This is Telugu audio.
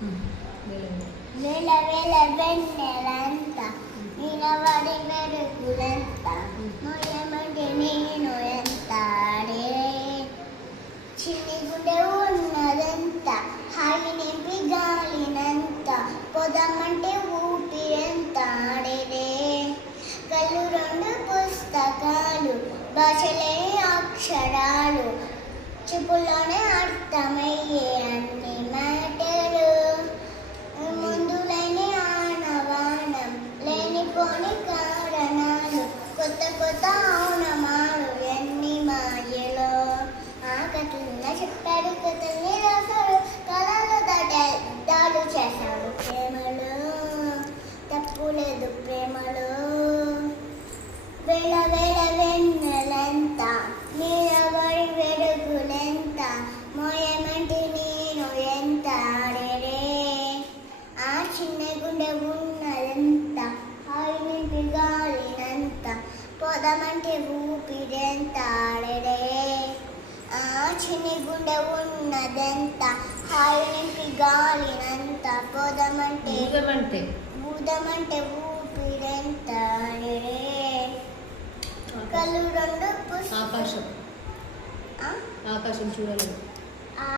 వేల వేల వెన్నెలంత నిలబడి వెలుగులంత మొయమంటే నేను ఎంత చిన్ని గుండె ఉన్నదంత హాయి నింపి గాలినంత పొదమంటే ఊపిరెంత కళ్ళు రెండు పుస్తకాలు భాషలేని అక్షరాలు చెప్పుల్లోనే అర్థమయ్యే అన్ని మాటలు ముందులేని ఆనవానం లేనిపోని కారణాలు కొత్త కొత్త అవునమాలు ఎన్ని మాయలో ఆ కథలున్న చెప్పాడు కథల్ని రాశాడు కళలు దాడు చేశాడు ప్రేమలో తప్పు లేదు ప్రేమలో వేళ వేళ వెన్నెలంత నిలబడి వెలుగులెంత మోయమంటే నేను ఎంత ఆ చిన్న గుండె ఉన్నదంత హాయి నింపి గాలినంత పొదమంటే ఊపిరెంత ఆ చిన్ని గుండె ఉన్నదంత హాయి నింపి గాలినంత పొదమంటే ఊదమంటే ఊపిరెంత కళ్ళు రెండు ఆకాశం చూడలేదు.